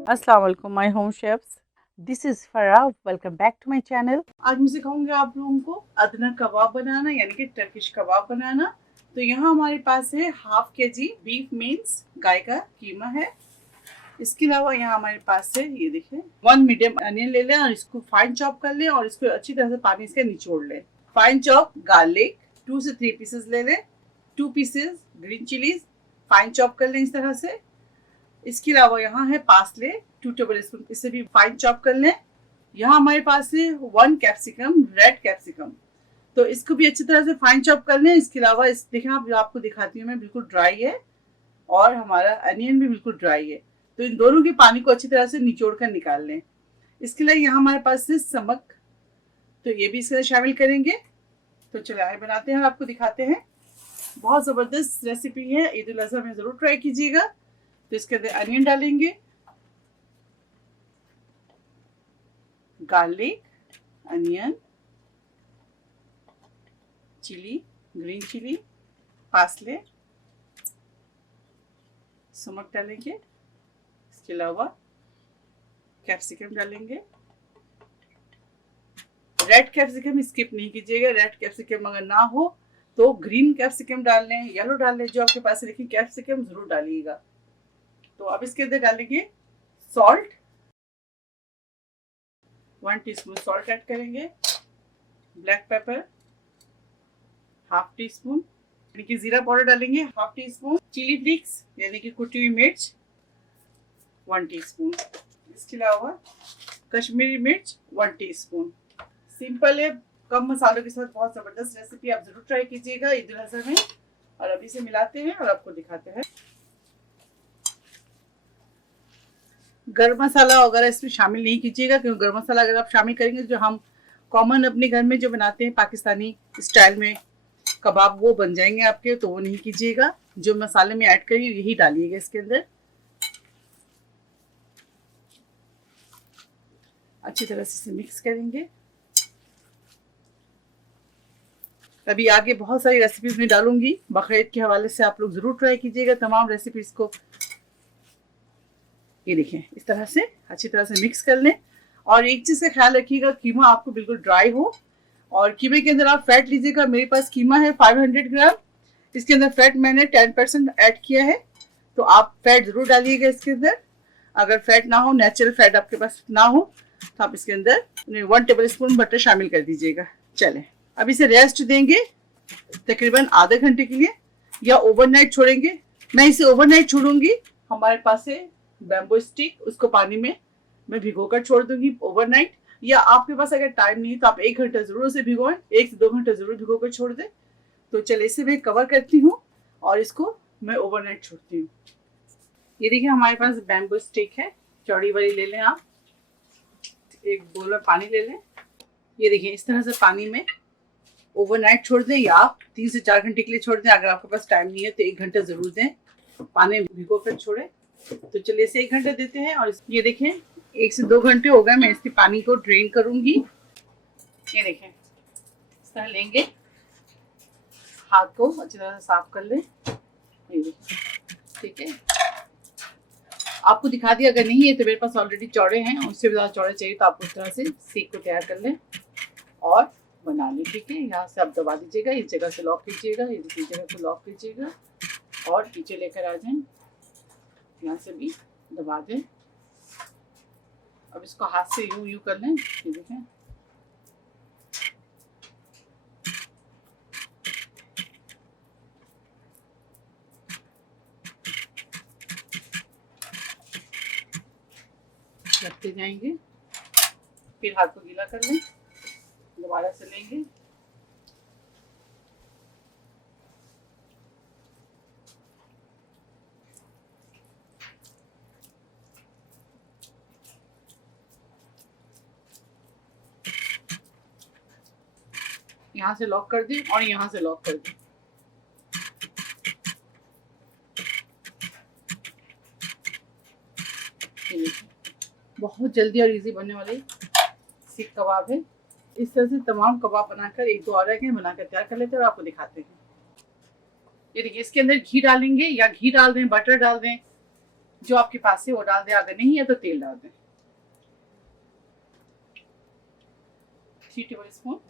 अस्सलाम वालेकुम my home chefs, this is Farah. Welcome back to my channel. आज मैं सिखाऊंगी आप लोगों को अदना कबाब बनाना, यानी कि टर्किश कबाब बनाना। तो यहाँ हमारे पास है हाफ के जी बीफ मीन्स गाय का कीमा है। इसके अलावा यहाँ हमारे पास है, ये देखिए, 1 मीडियम अनियन ले लें और इसको फाइन चॉप कर लें और इसको अच्छी तरह से पानी से निचोड़ लें। फाइन चॉप गार्लिक 2 से 3 पीसेस ले लें। 2 pieces green chillies fine chop कर लें इस तरह से। इसके अलावा यहाँ है पार्सले 2 टेबल स्पून, इसे भी फाइन चॉप कर लें। यहाँ हमारे पास है 1 कैप्सिकम, रेड कैप्सिकम, तो इसको भी अच्छी तरह से फाइन चॉप कर लें। इसके अलावा इस देखें, आप आपको दिखाती हूँ मैं, बिल्कुल ड्राई है और हमारा अनियन भी बिल्कुल ड्राई है। तो इन दोनों के पानी को अच्छी तरह से निचोड़ कर निकाल लें। इसके लिए यहाँ हमारे पास है समक, तो ये भी इसके अंदर शामिल करेंगे। तो चलिए आगे बनाते हैं और आपको दिखाते हैं। बहुत ज़बरदस्त रेसिपी है, ईद उल अज़हा में ज़रूर ट्राई कीजिएगा। तो इसके अंदर अनियन डालेंगे, garlic, onion, chilli, green chilli, parsley, sumac डालेंगे। इसके अलावा कैप्सिकम डालेंगे। रेड कैप्सिकम स्किप नहीं कीजिएगा, रेड कैप्सिकम अगर ना हो तो ग्रीन कैप्सिकम डाल लें, येलो डाल लें, जो आपके पास है, लेकिन कैप्सिकम जरूर डालिएगा। तो अब इसके अंदर डालेंगे सॉल्ट, 1 टीस्पून सॉल्ट ऐड करेंगे। Black pepper half teaspoon कि जीरा पाउडर डालेंगे half chilli flakes यानी कि कुटी हुई मिर्च 1 टीस्पून। इसके अलावा कश्मीरी मिर्च 1 टीस्पून। सिंपल है, कम मसालों के साथ बहुत ज़बरदस्त रेसिपी, आप ज़रूर ट्राई कीजिएगा ईद उल अज़हा में। और अभी से मिलाते हैं और आपको दिखाते हैं। गरम मसाला वगैरह इसमें शामिल नहीं कीजिएगा, क्योंकि गरम मसाला अगर आप शामिल करेंगे, जो हम कॉमन अपने घर में जो बनाते हैं पाकिस्तानी स्टाइल में कबाब, वो बन जाएंगे आपके, तो वो नहीं कीजिएगा। जो मसाले में ऐड करिए यही डालिएगा इसके अंदर। अच्छी तरह से इसे मिक्स करेंगे। अभी आगे बहुत सारी रेसिपीज में डालूंगी, बकरीद के हवाले से आप लोग ज़रूर ट्राई कीजिएगा तमाम रेसिपीज़ को। ये देखें, इस तरह से अच्छी तरह से मिक्स कर लें। और एक चीज़ का ख्याल रखिएगा, कीमा आपको बिल्कुल ड्राई हो। और कीमे के अंदर आप फैट लीजिएगा। मेरे पास कीमा है 500 ग्राम, इसके अंदर फैट मैंने 10% ऐड किया है, तो आप फैट ज़रूर डालिएगा इसके अंदर। अगर फैट ना हो, नेचुरल फैट आपके पास ना हो, तो आप इसके अंदर 1 टेबल स्पून बटर शामिल कर दीजिएगा। चलें, अब इसे रेस्ट देंगे तकरीबन आधे घंटे के लिए, या ओवरनाइट छोड़ेंगे। मैं इसे ओवरनाइट छोड़ूंगी। हमारे पास है बैम्बू स्टिक, उसको पानी में मैं भिगोकर छोड़ दूंगी ओवरनाइट। या आपके पास अगर टाइम नहीं तो आप 1 घंटा जरूर उसे भिगोएं, 1 से 2 घंटे जरूर भिगोकर छोड़ दें। तो चलिए इसे मैं कवर करती हूँ और इसको मैं ओवरनाइट छोड़ती हूँ। ये देखिए, हमारे पास बैम्बू स्टिक है, चौड़ी वाली ले लें आप। एक बोल में पानी ले लें। ये देखिए, इस तरह से पानी में ओवरनाइट छोड़ दें, या आप 3 से 4 घंटे के लिए छोड़ दें। अगर आपके पास टाइम नहीं है तो 1 घंटा जरूर दें, पानी भिगो कर छोड़े। तो चलिए इसे 1 घंटा देते हैं। और ये देखें, 1 से 2 घंटे हो गए। मैं इसके पानी को ड्रेन करूंगी। ये देखें, इस तरह लेंगे, हाथ को अच्छी तरह से साफ कर लें। ये देखें, ठीक है। आपको दिखा दिया, अगर नहीं है तो मेरे पास ऑलरेडी चौड़े हैं, उससे भी ज़्यादा चौड़े चाहिए तो आप उस तरह से सीख को तैयार कर लें और बना लें। ठीक है, यहाँ से आप दबा दीजिएगा, इस जगह से लॉक कीजिएगा, इस जगह को लॉक कीजिएगा और पीछे लेकर आ जाएं। यहाँ से भी दबा दें। अब इसको हाथ से यूं यूं कर लें। ये देखें, रखते जाएंगे, फिर हाथ को गीला कर लें, दोबारा से लेंगे, यहाँ से लॉक कर दें और यहाँ से लॉक कर दें। बहुत जल्दी और इजी बनने वाली सीख कबाब है। इस तरह से तमाम कबाब बनाकर, एक दो और रखें, बनाकर तैयार कर लेते हैं और आपको दिखाते हैं। ये देखिए, इसके अंदर घी डालेंगे, या घी डाल दें, बटर डाल दें, जो आपके पास है वो डाल दें, अगर नहीं है तो तेल डाल दें। 3 टेबल स्पून।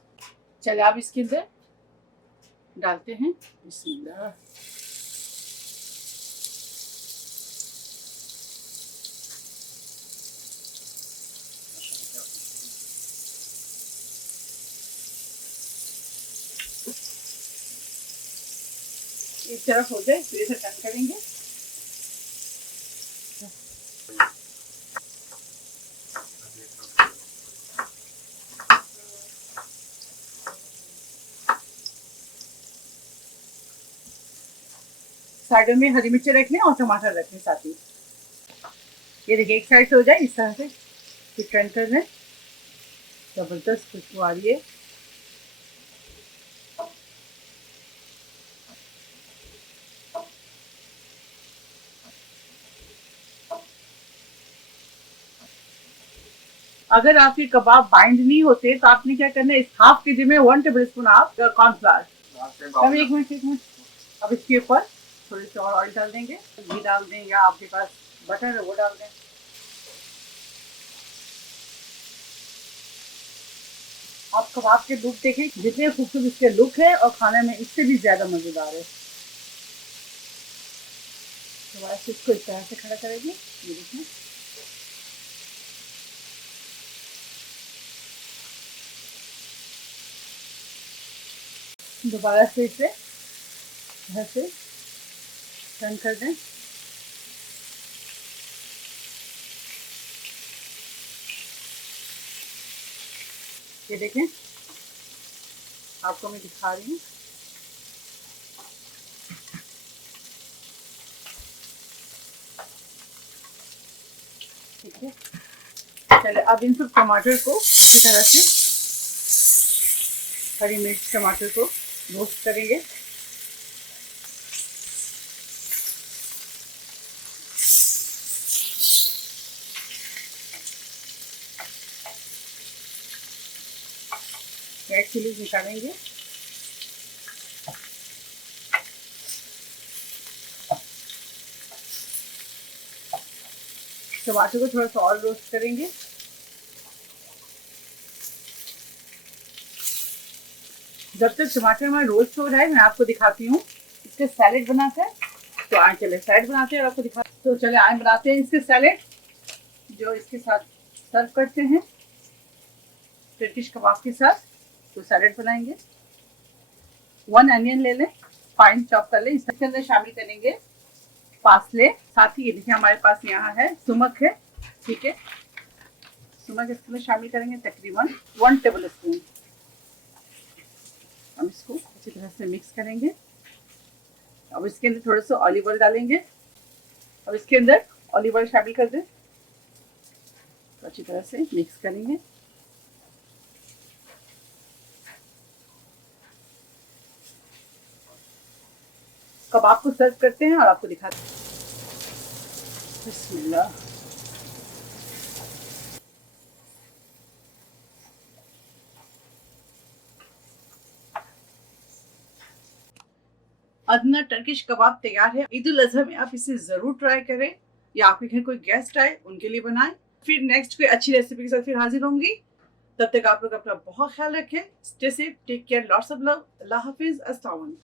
चलिए आप इसके अंदर डालते हैं बिस्मिल्लाह। एक तरफ हो जाए फिर इसे टर्न करेंगे। साइड में हरी मिर्ची रख लें और टमाटर रख लें साथ ही। ये देखिए एक साइड से हो जाए इस तरह से, फिर टर्न कर लें। जबरदस्त खुशबू आ रही है। अगर आपके कबाब बाइंड नहीं होते तो आपने क्या करना है, इस हाफ के जी में 1 टेबल स्पून आप कॉर्नफ्लावर। अब एक मिनट। अब इसके ऊपर थोड़ी सी और ऑयल डाल देंगे, घी डाल दें या आपके पास बटर है वो डाल दें। आप कबाब के लुक देखें, जितने खूबसूरत इसके लुक है और खाने में इससे भी ज्यादा मजेदार है। तो बस इसको इस तरह से खड़ा करेंगे। ये देखें दोबारा से इसे घर से टर्न कर दें। ये देखें आपको मैं दिखा रही हूँ। ठीक है, चलिए अब इन सब टमाटर को इसी तरह से हरी मिर्च टमाटर को रोस्ट करेंगे। रेड चिली निकालेंगे। टमाटर को थोड़ा सा और रोस्ट करेंगे। जब तक टमाटर हमारा रोस्ट हो रहा है मैं आपको दिखाती हूँ इसके सैलेड बनाते हैं। तो आए चले सैलेड बनाते हैं और आपको दिखा। तो चले आए बनाते हैं इसके सैलेड, जो इसके साथ सर्व करते हैं टर्किश कबाब के साथ। तो सैलेड बनाएंगे। 1 अनियन ले लें, फाइन चॉप कर लें। इसके अंदर शामिल करेंगे पासले, साथ ही ये देखिए हमारे पास यहाँ है सुमक है। ठीक है, सुमक इसके अंदर शामिल करेंगे तकरीबन 1 टेबल स्पून। हम इसको अच्छी तरह से मिक्स करेंगे। अब इसके अंदर थोड़ा सा ऑलिव ऑयल डालेंगे। अब इसके अंदर ऑलिव ऑयल शामिल कर दें। तो अच्छी तरह से मिक्स करेंगे। कबाब को सर्व करते हैं और आपको दिखाते हैं। बिस्मिल्लाह। अदना टर्किश कबाब तैयार है। ईद उल अजहा में आप इसे जरूर ट्राई करें, या आपके घर कोई गेस्ट आए उनके लिए बनाएं। फिर नेक्स्ट कोई अच्छी रेसिपी के साथ फिर हाजिर होंगी। तब तक आप लोग अपना बहुत ख्याल रखें। Stay safe, take care, lots of love. अल्लाह हाफिज, अस्सलाम वालेकुम।